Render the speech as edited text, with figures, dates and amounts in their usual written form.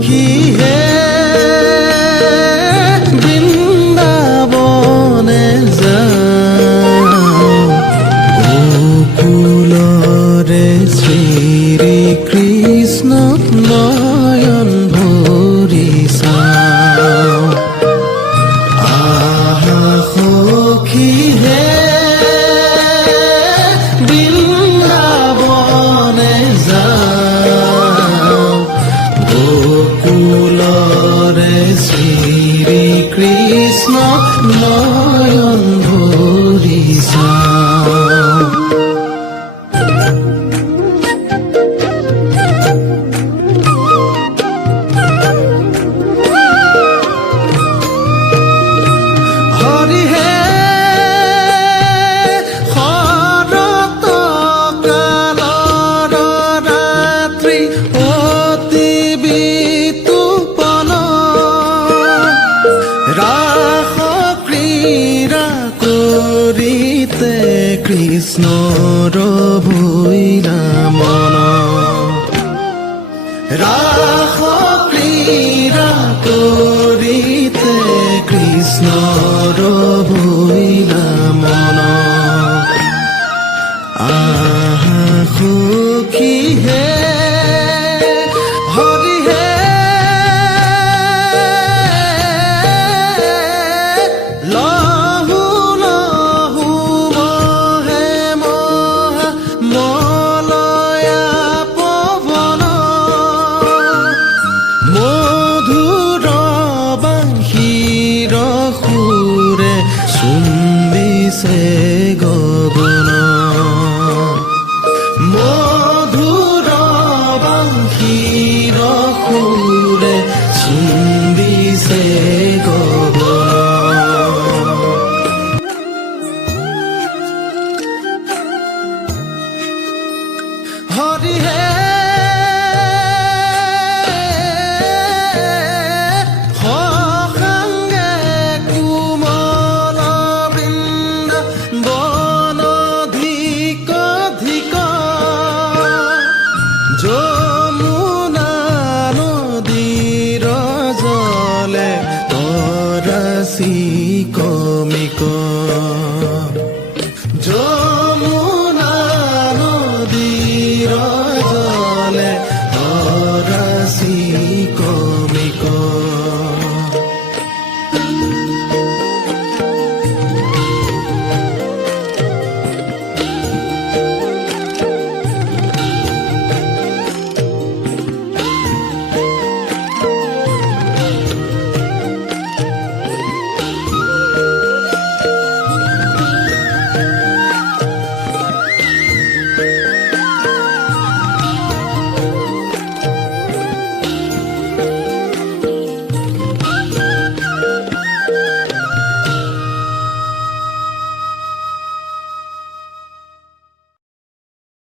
সখী হে বৃন্দাবনে যাওঁ গোকুলৰে শ্ৰী কৃষ্ণ নয়ন ভৰি চাওঁ আহা সখী হে বৃন্দাবনে যাওঁ গোকুলৰে শ্ৰী কৃষ্ণ নয়ন ভৰি চাওঁ হৰি হে শৰৎ কালৰ ৰাত্ৰি অতি বিতুপন ৰাস ক্ৰীড়া কৰিতে কৃষ্ণৰ ভৈৰা মন ৰাস ক্ৰীড়া কৰিতে কৃষ্ণৰ ভৈৰা মন